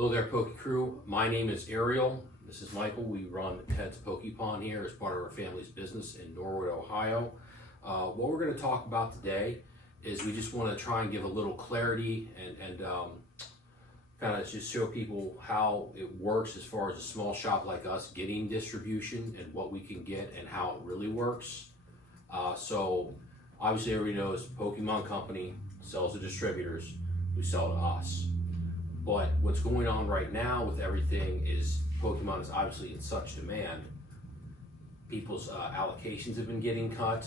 Hello there, Poke Crew. My name is Ariel. This is Michael. We run Ted's Poke Pond here as part of our family's business in Norwood, Ohio. What we're going to talk about today is we just want to try and give a little clarity and kind of just show people how it works as far as a small shop like us getting distribution and what we can get and how it really works. So obviously everybody knows Pokemon Company sells to distributors who sell to us. But what's going on right now with everything is Pokemon is obviously in such demand. People's allocations have been getting cut.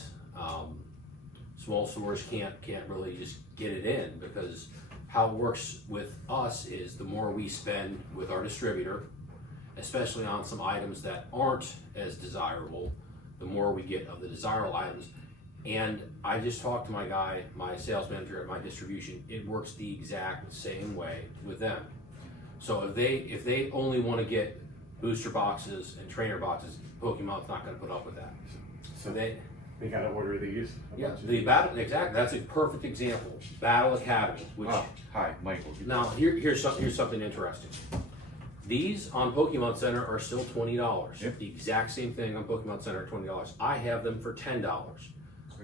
Small stores can't really just get it in, because how it works with us is the more we spend with our distributor, especially on some items that aren't as desirable, the more we get of the desirable items. And I just talked to my guy, my sales manager at my distribution. It works the exact same way with them. So if they only want to get booster boxes and trainer boxes, Pokemon's not going to put up with that. So they got to order these. Exactly. That's a perfect example. Battle Academy. Which hi, Michael. Now here's something interesting. These on Pokemon Center are still $20. Yep. The exact same thing on Pokemon Center, $20. I have them for $10.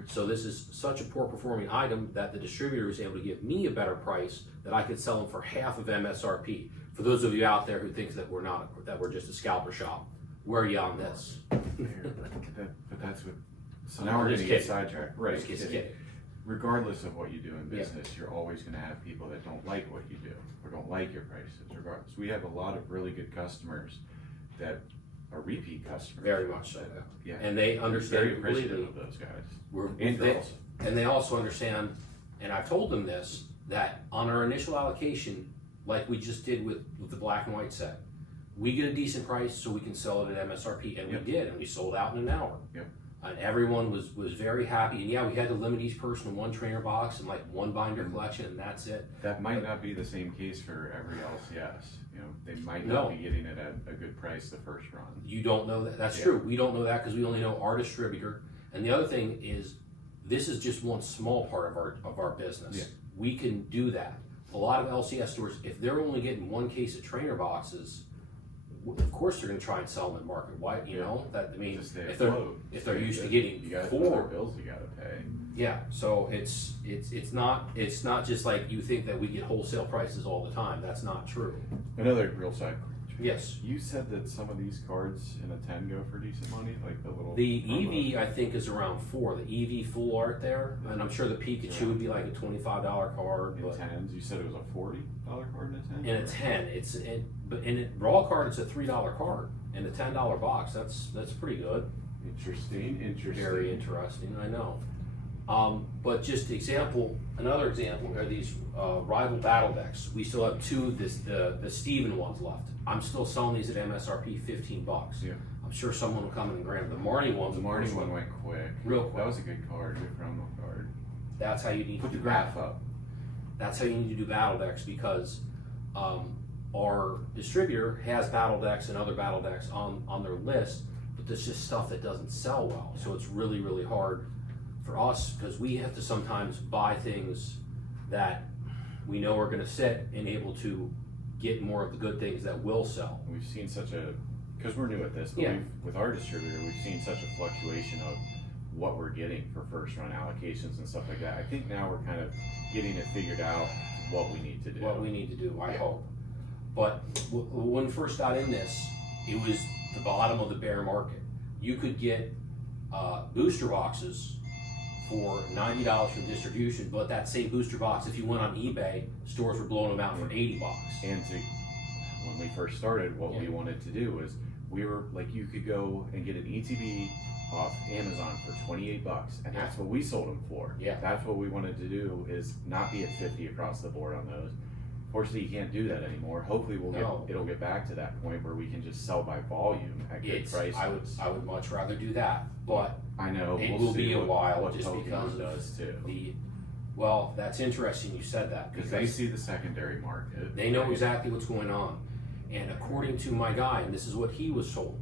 So this is such a poor performing item that the distributor is able to give me a better price that I could sell them for half of MSRP. For those of you out there who thinks that we're just a scalper shop, where are you on this? But that's what. So now we're going to get sidetracked, right? Just kidding. Regardless of what you do in business, you're always going to have people that don't like what you do or don't like your prices. Regardless, we have a lot of really good customers that are repeat customers. Very much so. Yeah, and they understand. Very appreciative of those guys. And they also understand, and I've told them this, that on our initial allocation, like we just did with the black and white set, we get a decent price so we can sell it at MSRP, and we did, and we sold out in an hour. Yep. And everyone was very happy. And yeah, we had to limit each person to one trainer box and like one binder collection, and that's it. That might not be the same case for every LCS. You know, they might not be getting it at a good price the first run. You don't know that. That's true. We don't know that because we only know our distributor. And the other thing is, this is just one small part of our business. Yeah. We can do that. A lot of LCS stores, if they're only getting one case of trainer boxes, of course they're going to try and sell them at market. Why? You know that. I mean, if they're used to getting you got 4 bills, you got to pay. Yeah. So it's not just like you think that we get wholesale prices all the time. That's not true. Another real side. Yes. You said that some of these cards in a 10 go for decent money, like the little. The EV I think is around 4. The EV full art there, and I'm sure the Pikachu would be like a $25 card. In 10s, you said it was a $40 card in a 10. In a 10, but in a raw card it's a $3 card. In a $10 box, that's pretty good. Interesting. Very interesting. I know. But just another example are these rival battle decks. We still have 2 the Steven ones left. I'm still selling these at MSRP $15. Yeah. I'm sure someone will come in and grab them. The Marnie ones. The Marnie one went quick. Real quick. That was a good card, good promo card. That's how you need Put to the do graph up. That's how you need to do battle decks, because our distributor has battle decks and other battle decks on their list, but there's just stuff that doesn't sell well. So it's really, really hard for us, because we have to sometimes buy things that we know are going to sit and able to get more of the good things that will sell. We've seen because we're new at this, but with our distributor, we've seen such a fluctuation of what we're getting for first run allocations and stuff like that. I think now we're kind of getting it figured out what we need to do. I hope. But when we first got in this, it was the bottom of the bear market. You could get booster boxes for $90 from distribution, but that same booster box, if you went on eBay, stores were blowing them out for $80. And when we first started, what we wanted to do was, we were like, you could go and get an ETB off Amazon for $28, and that's what we sold them for. Yeah. That's what we wanted to do, is not be at 50 across the board on those. Fortunately, you can't do that anymore. Hopefully, it'll get back to that point where we can just sell by volume at good prices. I would much rather do that, but I know it will be a while, what just Pokemon because does too. Well, that's interesting you said that, because they see the secondary market. They know exactly what's going on, and according to my guy, and this is what he was told,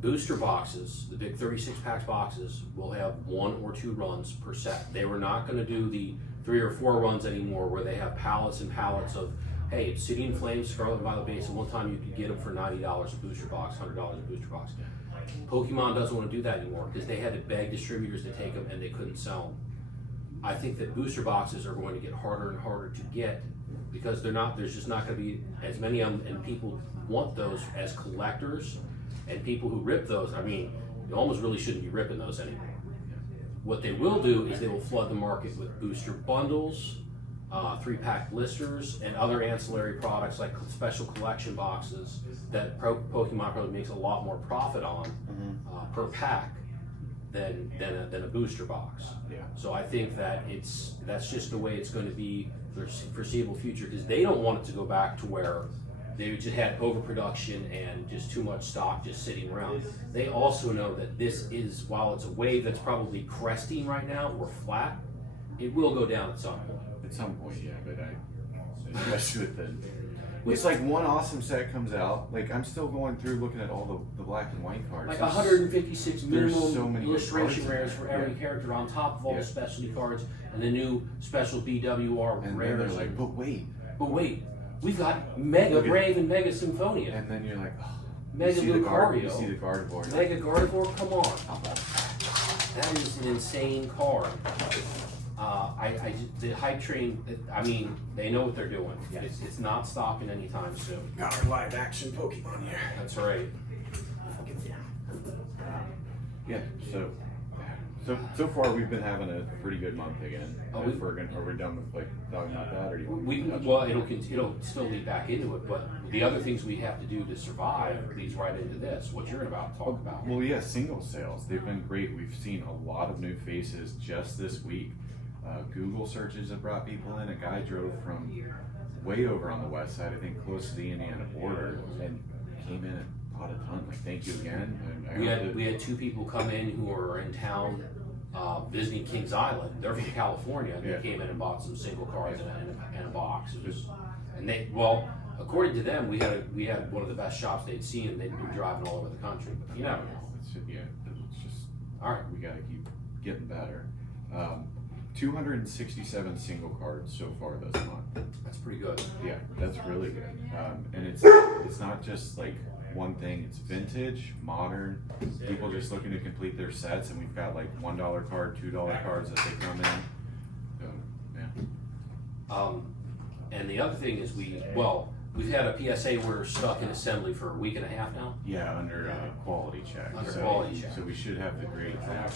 booster boxes, the big 36-pack boxes, will have 1 or 2 runs per set. They were not going to do the 3 or 4 runs anymore, where they have pallets and pallets of Hey, Obsidian Flames, Scarlet and Violet Base, at one time you could get them for $90 a booster box, $100 a booster box. Pokemon doesn't want to do that anymore because they had to beg distributors to take them and they couldn't sell them. I think that booster boxes are going to get harder and harder to get because there's just not going to be as many of them, and people want those as collectors, and people who rip those, I mean, you almost really shouldn't be ripping those anymore. What they will do is they will flood the market with booster bundles, 3-pack blisters, and other ancillary products like special collection boxes that Pokemon probably makes a lot more profit on per pack than a booster box. Yeah. So I think that that's just the way it's going to be for the foreseeable future, because they don't want it to go back to where they just had overproduction and just too much stock just sitting around. They also know that this is, while it's a wave that's probably cresting right now or flat, it will go down at some point. At some point, yeah, but especially with it's like one awesome set comes out. Like I'm still going through looking at all the black and white cards. Like 156 minimum so many illustration cards rares for every character on top of all the specialty cards and the new special BWR and rares. then they're like, but wait, we've got Mega Brave and Mega Symphonia. And then you're like, oh, Mega Lucario. You see the Gardevoir. Mega Gardevoir, come on. That is an insane card. The hype train, I mean, they know what they're doing. It's not stopping anytime soon. Got our live action Pokemon here. That's right. Yeah, so far we've been having a pretty good month again. Are we done with like talking about that, or do you want We to touch well, on it? it'll still lead back into it, but the other things we have to do to survive leads right into this. What you're about to talk about. Well, yeah, single sales. They've been great. We've seen a lot of new faces just this week. Google searches have brought people in. A guy drove from way over on the west side, I think close to the Indiana border, and came in and bought a ton. Like, thank you again. And We had 2 people come in who were in town visiting Kings Island. They're from California, and they came in and bought some single cards and a box. It was, and according to them, we had one of the best shops they'd seen, and they'd been driving all over the country. But you never know. It's just All right. we got to keep getting better. 267 single cards so far this month. That's pretty good. Yeah, that's really good. And it's not just like one thing. It's vintage, modern, people just looking to complete their sets, and we've got like $1 card, $2 cards that they come in. So yeah. And the other thing is we've had a PSA order stuck in assembly for a week and a half now. Yeah, under quality check. Quality check. So we should have the grades back.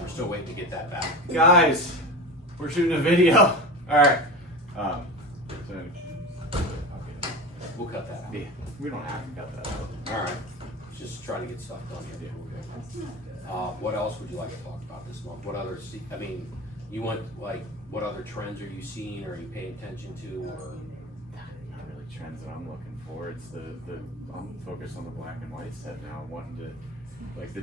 We're still waiting to get that back. Guys, we're shooting a video. All right. We'll cut that out. Yeah, we don't have to cut that out. All right. Just try to get stuff done here. What else would you like to talk about this month? What other? You went like, what other trends are you seeing, or are you paying attention to, or? Not really trends that I'm looking for. It's I'm focused on the black and white set now. Wanting to, like the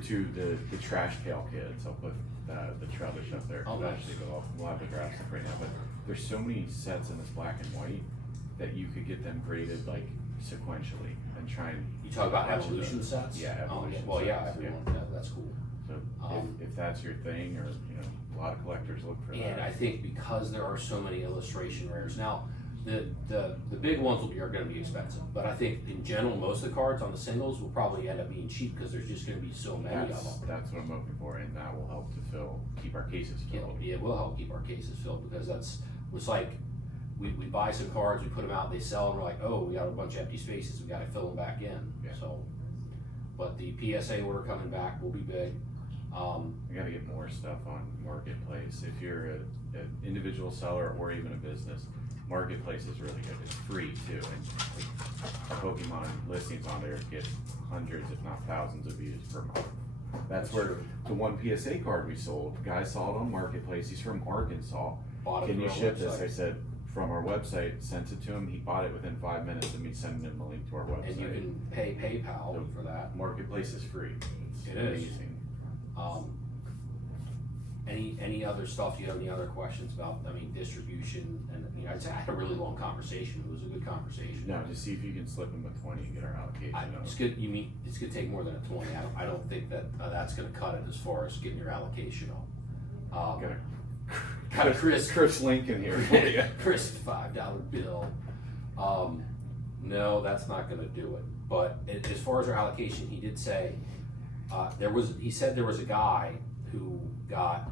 trash pail kids. I'll put the Trellish up there. Oh, nice. Actually, we'll have the drafts up right now. But there's so many sets in this black and white that you could get them graded like sequentially and try and. You talk about evolution sets? Yeah, evolution well, yeah, sets, everyone. That's cool. So if that's your thing, or a lot of collectors look for that. And I think because there are so many illustration rares now, the big ones are going to be expensive. But I think in general, most of the cards on the singles will probably end up being cheap because there's just going to be so many of them. That's what I'm looking for, and that will help to keep our cases filled. It will help keep our cases filled, because it's like we buy some cards, we put them out, they sell, and we're like, oh, we got a bunch of empty spaces, we got to fill them back in. Yeah. So, but the PSA order coming back will be big. We got to get more stuff on Marketplace. If you're an individual seller or even a business, Marketplace is really good. It's free too, and Pokemon listings on there get hundreds, if not thousands, of views per month. That's where the one PSA card we sold, guy saw it on Marketplace. He's from Arkansas. Can you ship this? I said, from our website, sent it to him. He bought it within 5 minutes of me sending him a link to our website. And you can pay PayPal for that. Marketplace is free. It is. Amazing. Any other stuff? Do you have any other questions about? Distribution, and I had a really long conversation. It was a good conversation. No, just see if you can slip him a 20 and get our allocation. It's good. You mean it's gonna take more than a 20? I don't think that that's gonna cut it as far as getting your allocation on. Gotta got a crisp, Chris Lincoln here for you. crisp $5 bill. No, that's not going to do it. But as far as our allocation, he did say he said there was a guy who got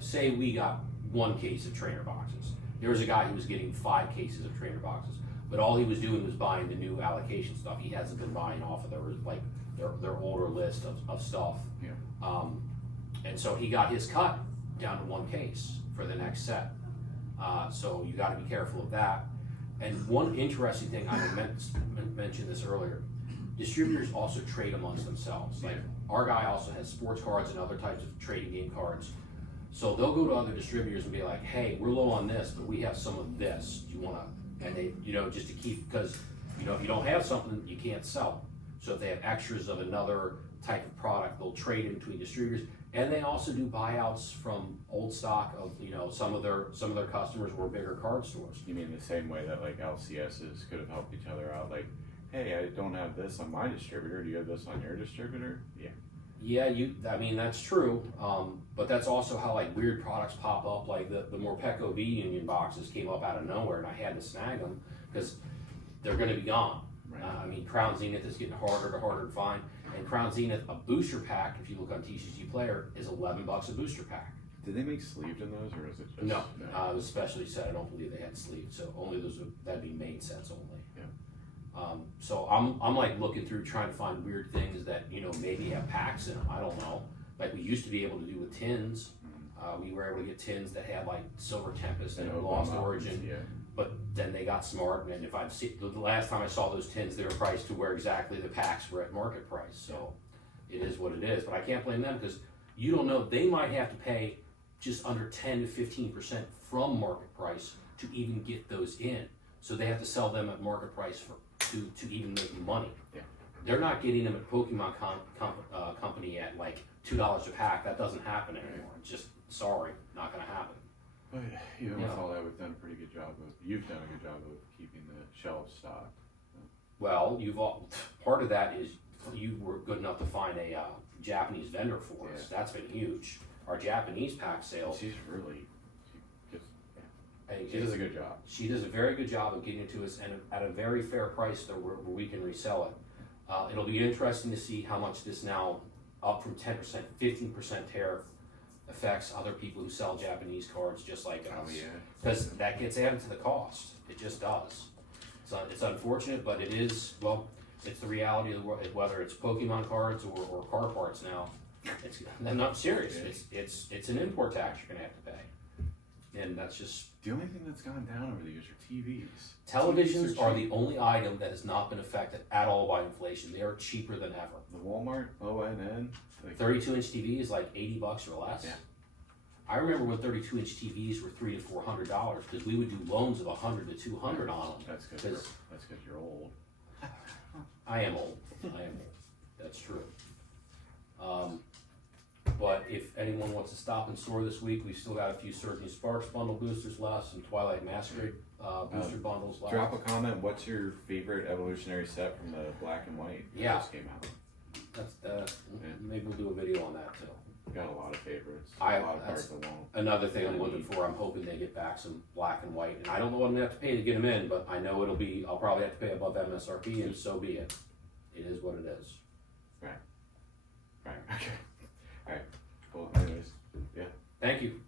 say we got 1 case of trainer boxes. There was a guy who was getting 5 cases of trainer boxes, but all he was doing was buying the new allocation stuff. He hasn't been buying off of their older list of stuff. Yeah. And so he got his cut down to 1 case for the next set. So you got to be careful of that. And one interesting thing, I mentioned this earlier, distributors also trade amongst themselves. Like our guy also has sports cards and other types of trading game cards. So they'll go to other distributors and be like, hey, we're low on this, but we have some of this. Do you want to, and they, just to keep, because, if you don't have something, you can't sell. So if they have extras of another type of product, they'll trade in between distributors. And they also do buyouts from old stock of, some of their customers or bigger card stores. You mean the same way that like LCSs could have helped each other out? Like, hey, I don't have this on my distributor. Do you have this on your distributor? Yeah. Yeah, that's true. But that's also how like weird products pop up. Like the Morpeko V Union boxes came up out of nowhere, and I had to snag them because they're going to be gone. Right. Crown Zenith is getting harder to find. And Crown Zenith, a booster pack, if you look on TCG Player, is $11 a booster pack. Did they make sleeves in those, or is it just No? It was specially said. I don't believe they had sleeves, so only that'd be main sets only. Yeah. So I'm like looking through trying to find weird things that maybe have packs in them. I don't know. Like we used to be able to do with tins. We were able to get tins that had like Silver Tempest and Lost Origin. Yeah. But then they got smart, and if I've seen the last time I saw those tins, they were priced to where exactly the packs were at market price. So it is what it is. But I can't blame them because you don't know. They might have to pay just under 10 to 15% from market price to even get those in. So they have to sell them at market price to even make money. Yeah. They're not getting them at Pokemon Company at like $2 a pack. That doesn't happen anymore. It's just sorry, not going to happen. But even with all that, you've done a good job of keeping the shelves stocked. Well, part of that is you were good enough to find a Japanese vendor for us. That's been huge. Our Japanese pack sales. She does a good job. She does a very good job of getting it to us and at a very fair price where we can resell it. It'll be interesting to see how much this now, up from 10%, 15% tariff, affects other people who sell Japanese cards just like us. Because that gets added to the cost. It just does. It's unfortunate, but it is, it's the reality of the world, whether it's Pokemon cards or car parts now. I'm not serious. It's an import tax you're going to have to pay. And that's just... The only thing that's gone down over the years are TVs. Televisions are the only item that has not been affected at all by inflation. They are cheaper than ever. The Walmart ONN, 32-inch TV is like $80 or less. Yeah. I remember when 32-inch TVs were $300 to $400 because we would do loans of $100 to $200 on them. That's because you're old. I am old. That's true. But if anyone wants to stop and store this week, we've still got a few Surging Sparks bundle boosters left, some Twilight Masquerade booster bundles left. Drop a comment. What's your favorite evolutionary set from the black and white that just came out? Maybe we'll do a video on that too. Got a lot of favorites. A lot of cards that won't. Another thing I'm looking for. I'm hoping they get back some black and white, and I don't know what I'm gonna have to pay to get them in, but I know I'll probably have to pay above MSRP, and so be it. It is what it is. Right. Okay. All right. Well, anyways, yeah. Thank you.